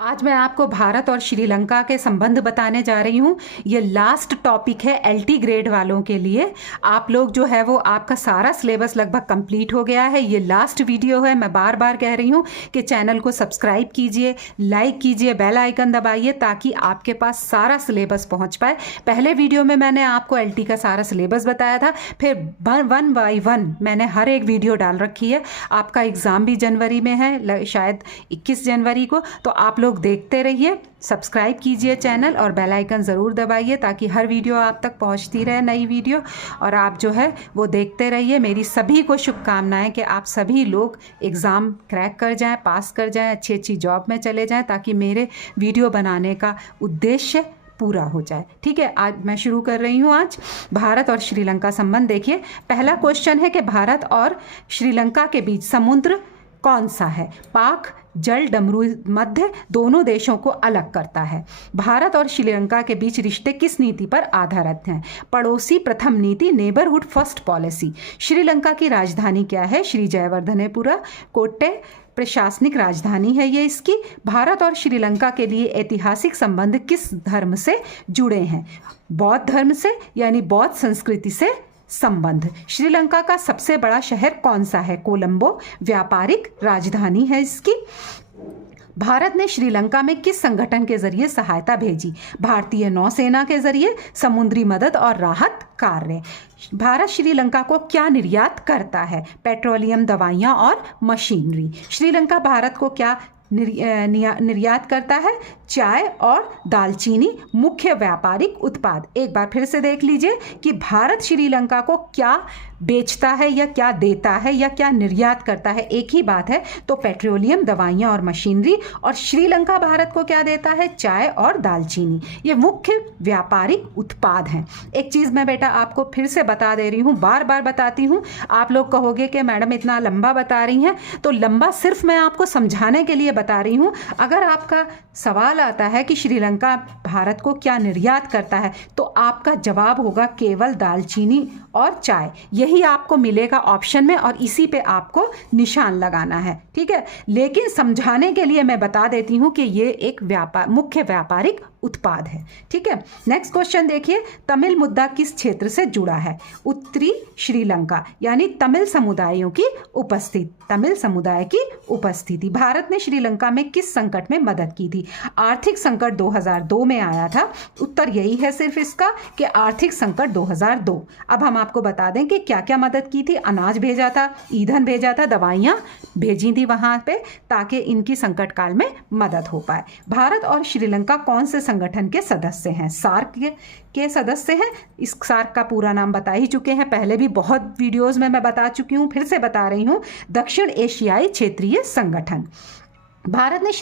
आज मैं आपको भारत और श्रीलंका के संबंध बताने जा रही हूँ। ये लास्ट टॉपिक है एलटी ग्रेड वालों के लिए। आप लोग जो है वो आपका सारा सिलेबस लगभग कंप्लीट हो गया है। ये लास्ट वीडियो है। मैं बार बार कह रही हूँ कि चैनल को सब्सक्राइब कीजिए, लाइक कीजिए, बेल आइकन दबाइए ताकि आपके पास सारा सिलेबस पहुँच पाए। पहले वीडियो में मैंने आपको एलटी का सारा सिलेबस बताया था, फिर 1 बाय 1 मैंने हर एक वीडियो डाल रखी है। आपका एग्ज़ाम भी जनवरी में है, शायद 21 जनवरी को, तो आप लोग देखते रहिए। सब्सक्राइब कीजिए चैनल और बेल आइकन ज़रूर दबाइए ताकि हर वीडियो आप तक पहुंचती रहे, नई वीडियो, और आप जो है वो देखते रहिए। मेरी सभी को शुभकामनाएं कि आप सभी लोग एग्ज़ाम क्रैक कर जाएं, पास कर जाएं, अच्छी अच्छी जॉब में चले जाएं ताकि मेरे वीडियो बनाने का उद्देश्य पूरा हो जाए। ठीक है, आज मैं शुरू कर रही हूँ। आज भारत और श्रीलंका संबंध देखिए। पहला क्वेश्चन है कि भारत और श्रीलंका के बीच समुद्र कौन सा है? पाक जल डमरू मध्य दोनों देशों को अलग करता है। भारत और श्रीलंका के बीच रिश्ते किस नीति पर आधारित हैं? पड़ोसी प्रथम नीति, नेबरहुड फर्स्ट पॉलिसी। श्रीलंका की राजधानी क्या है? श्री जयवर्धनेपुरा कोट्टे प्रशासनिक राजधानी है ये इसकी। भारत और श्रीलंका के लिए ऐतिहासिक संबंध किस धर्म से जुड़े हैं? बौद्ध धर्म से, यानी बौद्ध संस्कृति से संबंध। श्रीलंका का सबसे बड़ा शहर कौन सा है? कोलंबो व्यापारिक राजधानी है इसकी। भारत ने श्रीलंका में किस संगठन के जरिए सहायता भेजी? भारतीय नौसेना के जरिए। समुद्री मदद और राहत कार्य। भारत श्रीलंका को क्या निर्यात करता है? पेट्रोलियम, दवाइयाँ और मशीनरी। श्रीलंका भारत को क्या निर्यात करता है? चाय और दालचीनी मुख्य व्यापारिक उत्पाद। एक बार फिर से देख लीजिए कि भारत श्रीलंका को क्या बेचता है या क्या देता है या क्या निर्यात करता है, एक ही बात है। तो पेट्रोलियम, दवाइयाँ और मशीनरी। और श्रीलंका भारत को क्या देता है? चाय और दालचीनी। ये मुख्य व्यापारिक उत्पाद हैं। एक चीज़ मैं बेटा आपको फिर से बता दे रही हूँ, बार बार बताती हूँ। आप लोग कहोगे कि मैडम इतना लंबा बता रही हैं, तो लंबा सिर्फ मैं आपको समझाने के लिए बता रही हूँ। अगर आपका सवाल आता है कि श्रीलंका भारत को क्या निर्यात करता है, तो आपका जवाब होगा केवल दालचीनी और चाय। यही आपको मिलेगा ऑप्शन में और इसी पे आपको निशान लगाना है। ठीक है, लेकिन समझाने के लिए मैं बता देती हूँ कि ये एक मुख्य व्यापारिक उत्पाद है। ठीक है, नेक्स्ट क्वेश्चन देखिए। तमिल मुद्दा किस क्षेत्र से जुड़ा है? उत्तरी श्रीलंका, यानी तमिल समुदायों की उपस्थिति। तमिल समुदाय की उपस्थिति। भारत ने श्रीलंका में किस संकट में मदद की थी? आर्थिक संकट 2002 में आया था। उत्तर यही है सिर्फ इसका कि आर्थिक संकट 2002। अब हम आपको बता दें कि क्या क्या मदद की थी। अनाज भेजा था, ईंधन भेजा था, दवाइयाँ भेजी थी वहाँ पे ताकि इनकी संकट काल में मदद हो पाए। भारत और श्रीलंका कौन से संगठन के सदस्य हैं? सार्क के सदस्य हैं। इस सार्क का पूरा नाम बता ही चुके हैं, पहले भी बहुत वीडियोस में मैं बता चुकी हूँ, फिर से बता रही हूँ। दक्षिण एशियाई क्षेत्रीय संगठन। भारत ने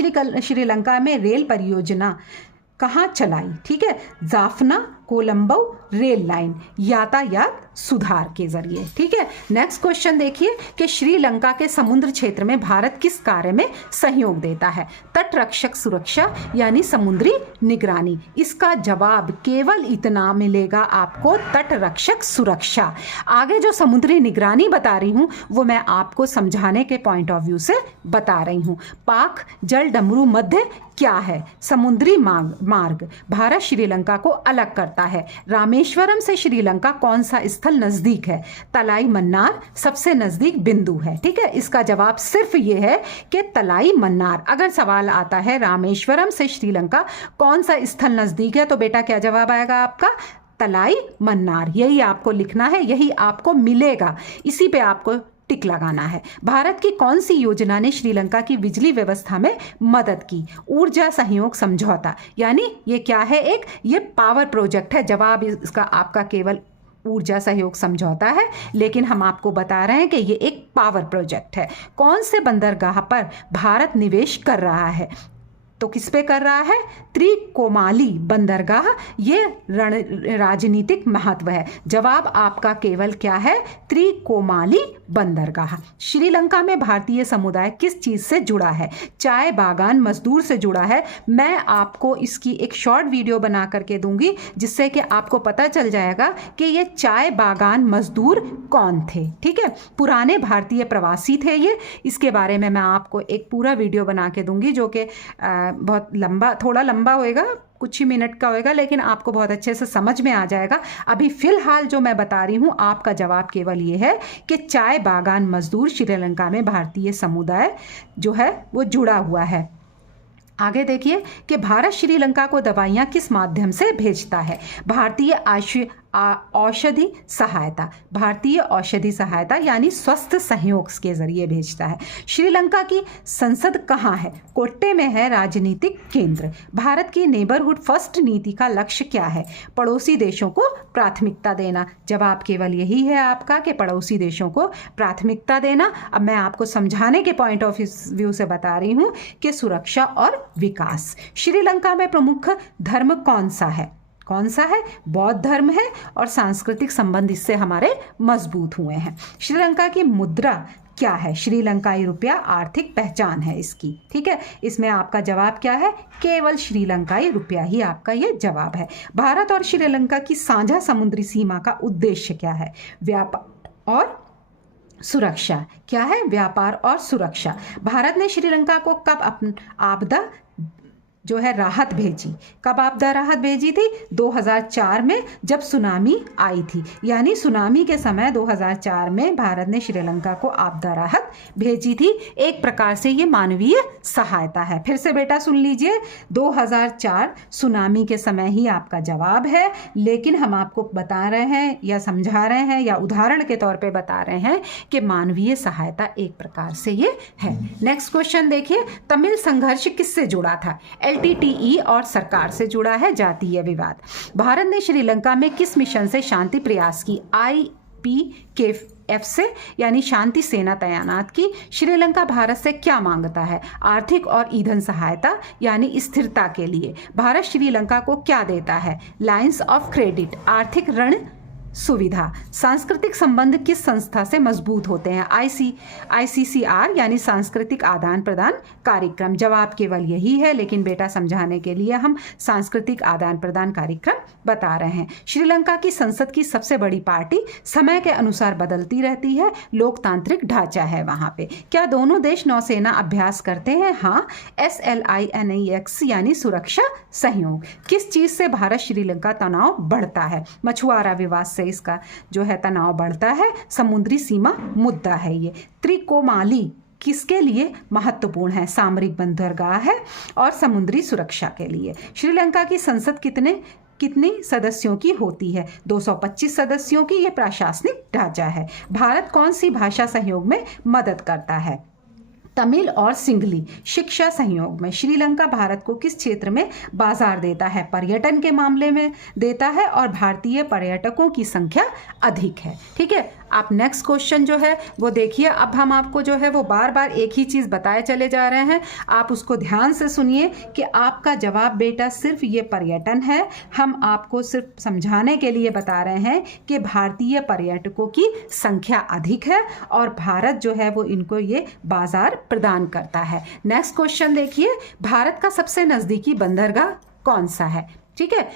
श्रीलंका में रेल परियोजना कहाँ चलाई? ठीक है, जाफना कोलंबो रेल लाइन, यातायात सुधार के जरिए। ठीक है, नेक्स्ट क्वेश्चन देखिए कि श्रीलंका के समुद्र क्षेत्र में भारत किस कार्य में सहयोग देता है? तट रक्षक सुरक्षा, यानी समुद्री निगरानी। इसका जवाब केवल इतना मिलेगा आपको, तट रक्षक सुरक्षा। आगे जो समुद्री निगरानी बता रही हूँ वो मैं आपको समझाने के पॉइंट ऑफ व्यू से बता रही हूँ। पाक जल डमरू मध्य क्या है? समुद्री मार्ग भारत श्रीलंका को अलग करता है। रामेश्वरम से श्रीलंका कौन सा स्थल नजदीक है? तलाई मन्नार सबसे नजदीक बिंदु है। ठीक है, इसका जवाब सिर्फ ये है कि तलाई मन्नार। अगर सवाल आता है रामेश्वरम से श्रीलंका कौन सा स्थल नजदीक है, तो बेटा क्या जवाब आएगा आपका? तलाई मन्नार। यही आपको लिखना है, यही आपको मिलेगा, इसी पे आपको टिक लगाना है। भारत की कौन सी योजना ने श्रीलंका की बिजली व्यवस्था में मदद की? ऊर्जा सहयोग समझौता, यानी ये क्या है? ये पावर प्रोजेक्ट है। जवाब इसका आपका केवल ऊर्जा सहयोग समझौता है, लेकिन हम आपको बता रहे हैं कि ये एक पावर प्रोजेक्ट है। कौन से बंदरगाह पर भारत निवेश कर रहा है? तो किस पे कर रहा है? त्रिकोमाली बंदरगाह। ये राजनीतिक महत्व है। जवाब आपका केवल क्या है? त्रिकोमाली बंदरगाह। श्रीलंका में भारतीय समुदाय किस चीज से जुड़ा है? चाय बागान मजदूर से जुड़ा है। मैं आपको इसकी एक शॉर्ट वीडियो बना करके दूंगी जिससे कि आपको पता चल जाएगा कि ये चाय बागान मजदूर कौन थे। ठीक है, पुराने भारतीय प्रवासी थे ये। इसके बारे में मैं आपको एक पूरा वीडियो बना के दूंगी जो कि बहुत लंबा, थोड़ा लंबा होएगा, कुछ ही मिनट का होएगा, लेकिन आपको बहुत अच्छे से समझ में आ जाएगा। अभी फ़िलहाल जो मैं बता रही हूँ आपका जवाब केवल ये है कि चाय बागान मजदूर श्रीलंका में भारतीय समुदाय जो है वो जुड़ा हुआ है। आगे देखिए कि भारत श्रीलंका को दवाइयाँ किस माध्यम से भेजता है। भारतीय औषधि सहायता, भारतीय औषधि सहायता यानी स्वास्थ्य सहयोग के जरिए भेजता है। श्रीलंका की संसद कहाँ है? कोट्टे में है राजनीतिक केंद्र। भारत की नेबरहुड फर्स्ट नीति का लक्ष्य क्या है? पड़ोसी देशों को प्राथमिकता देना। जवाब केवल यही है आपका कि पड़ोसी देशों को प्राथमिकता देना। अब मैं आपको समझाने के पॉइंट ऑफ व्यू से बता रही हूँ कि सुरक्षा और विकास। श्रीलंका में प्रमुख धर्म कौन सा है? कौन सा है? बौद्ध धर्म है और सांस्कृतिक संबंध इससे हमारे मजबूत हुए हैं। श्रीलंका की मुद्रा क्या है? श्रीलंकाई रुपया आर्थिक पहचान है इसकी। ठीक है, इसमें आपका जवाब क्या है? केवल श्रीलंकाई रुपया ही आपका ये जवाब है। भारत और श्रीलंका की साझा समुद्री सीमा का उद्देश्य क्या है? व्यापार और सुरक्षा। क्या है? व्यापार और सुरक्षा। भारत ने श्रीलंका को कब आपदा जो है राहत भेजी? कब आपदा राहत भेजी थी? 2004 में, जब सुनामी आई थी। यानी सुनामी के समय 2004 में भारत ने श्रीलंका को आपदा राहत भेजी थी। एक प्रकार से ये मानवीय सहायता है। फिर से बेटा सुन लीजिए, 2004 सुनामी के समय ही आपका जवाब है, लेकिन हम आपको बता रहे हैं या समझा रहे हैं या उदाहरण के तौर पे बता रहे हैं कि मानवीय सहायता एक प्रकार से ये है। नेक्स्ट क्वेश्चन देखिए, तमिल संघर्ष किससे जुड़ा था? LTTE और सरकार से जुड़ा है। जातीय विवाद। भारत ने श्रीलंका में किस मिशन से शांति प्रयास की? IPKF से यानी शांति सेना तैनात की। श्रीलंका भारत से क्या मांगता है? आर्थिक और ईंधन सहायता यानी स्थिरता के लिए। भारत श्रीलंका को क्या देता है? लाइन्स ऑफ क्रेडिट, आर्थिक ऋण सुविधा। सांस्कृतिक संबंध किस संस्था से मजबूत होते हैं? ICCR यानी सांस्कृतिक आदान प्रदान कार्यक्रम। जवाब केवल यही है, लेकिन बेटा समझाने के लिए हम सांस्कृतिक आदान प्रदान कार्यक्रम बता रहे हैं। श्रीलंका की संसद की सबसे बड़ी पार्टी समय के अनुसार बदलती रहती है। लोकतांत्रिक ढांचा है वहाँ पे। क्या दोनों देश नौसेना अभ्यास करते हैं? हाँ। SLINEX यानी सुरक्षा सहयोग। किस चीज़ से भारत श्रीलंका तनाव बढ़ता है? मछुआरा विवाद से इसका जो है तनाव बढ़ता है। समुद्री सीमा मुद्दा है ये। त्रिकोमाली किसके लिए महत्वपूर्ण है? सामरिक बंदरगाह है और समुद्री सुरक्षा के लिए। श्रीलंका की संसद कितनी सदस्यों की होती है? 225 सदस्यों की। ये प्रशासनिक ढांचा है। भारत कौन सी भाषा सहयोग में मदद करता है? तमिल और सिंघली। शिक्षा सहयोग में श्रीलंका भारत को किस क्षेत्र में बाजार देता है? पर्यटन के मामले में देता है और भारतीय पर्यटकों की संख्या अधिक है। ठीक है, आप नेक्स्ट क्वेश्चन जो है वो देखिए। अब हम आपको जो है वो बार बार एक ही चीज़ बताए चले जा रहे हैं, आप उसको ध्यान से सुनिए कि आपका जवाब बेटा सिर्फ ये पर्यटन है। हम आपको सिर्फ समझाने के लिए बता रहे हैं कि भारतीय पर्यटकों की संख्या अधिक है और भारत जो है वो इनको ये बाजार प्रदान करता है। नेक्स्ट क्वेश्चन देखिए, भारत का सबसे नज़दीकी बंदरगाह कौन सा है? ठीक है,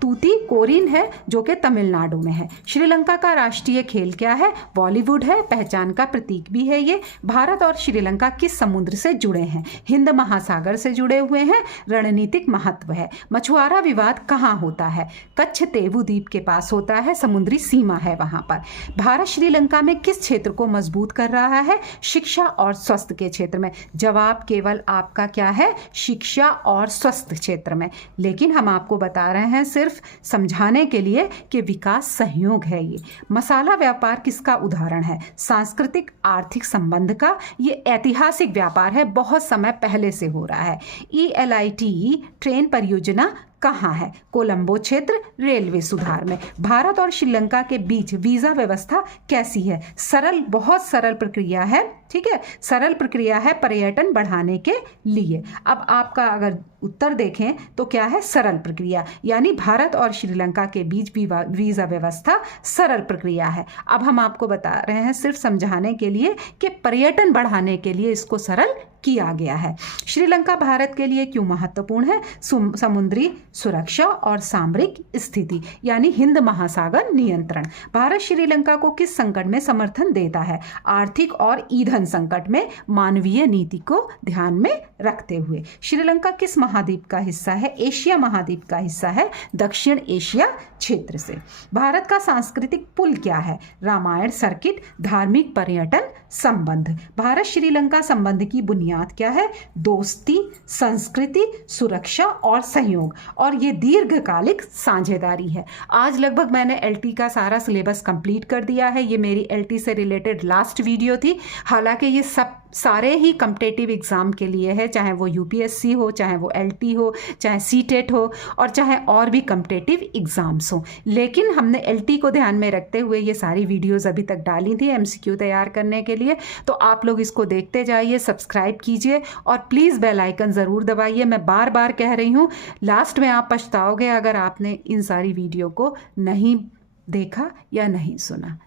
तूतीकोरिन है जो कि तमिलनाडु में है। श्रीलंका का राष्ट्रीय खेल क्या है? बॉलीवुड है। पहचान का प्रतीक भी है ये। भारत और श्रीलंका किस समुद्र से जुड़े हैं? हिंद महासागर से जुड़े हुए हैं। रणनीतिक महत्व है। मछुआरा विवाद कहाँ होता है? कच्छ तेवु द्वीप के पास होता है। समुद्री सीमा है वहाँ पर। भारत श्रीलंका में किस क्षेत्र को मजबूत कर रहा है? शिक्षा और स्वास्थ्य के क्षेत्र में। जवाब केवल आपका क्या है? शिक्षा और स्वास्थ्य क्षेत्र में। लेकिन हम आपको बता रहे हैं सिर्फ समझाने के लिए कि विकास सहयोग है ये। मसाला व्यापार किसका उदाहरण है? सांस्कृतिक आर्थिक संबंध का। ये ऐतिहासिक व्यापार है, बहुत समय पहले से हो रहा है। ELITE ट्रेन परियोजना कहाँ है? कोलंबो क्षेत्र, रेलवे सुधार में। भारत और श्रीलंका के बीच वीज़ा व्यवस्था कैसी है? सरल, बहुत सरल प्रक्रिया है। ठीक है, सरल प्रक्रिया है पर्यटन बढ़ाने के लिए। अब आपका अगर उत्तर देखें तो क्या है? सरल प्रक्रिया, यानी भारत और श्रीलंका के बीच वीज़ा व्यवस्था सरल प्रक्रिया है। अब हम आपको बता रहे हैं सिर्फ समझाने के लिए कि पर्यटन बढ़ाने के लिए इसको सरल किया गया है। श्रीलंका भारत के लिए क्यों महत्वपूर्ण है? समुद्री सुरक्षा और सामरिक स्थिति यानी हिंद महासागर नियंत्रण। भारत श्रीलंका को किस संकट में समर्थन देता है? आर्थिक और ईंधन संकट में मानवीय नीति को ध्यान में रखते हुए। श्रीलंका किस महाद्वीप का हिस्सा है? एशिया महाद्वीप का हिस्सा है, दक्षिण एशिया क्षेत्र से। भारत का सांस्कृतिक पुल क्या है? रामायण सर्किट, धार्मिक पर्यटन संबंध। भारत श्रीलंका संबंध की बुनियाद क्या है? दोस्ती, संस्कृति, सुरक्षा और सहयोग, और ये दीर्घकालिक साझेदारी है। आज लगभग मैंने एलटी का सारा सिलेबस कंप्लीट कर दिया है। ये मेरी एलटी से रिलेटेड लास्ट वीडियो थी। हालांकि ये सब सारे ही कॉम्पिटिटिव एग्ज़ाम के लिए है, चाहे वो यूपीएससी हो, चाहे वो एलटी हो, चाहे सीटेट हो, और चाहे और भी कॉम्पिटिटिव एग्ज़ाम्स हो। लेकिन हमने एलटी को ध्यान में रखते हुए ये सारी वीडियोस अभी तक डाली थी एमसीक्यू तैयार करने के लिए। तो आप लोग इसको देखते जाइए, सब्सक्राइब कीजिए और प्लीज़ बेल आइकन ज़रूर दबाइए। मैं बार बार कह रही हूँ, लास्ट में आप पछताओगे अगर आपने इन सारी वीडियो को नहीं देखा या नहीं सुना।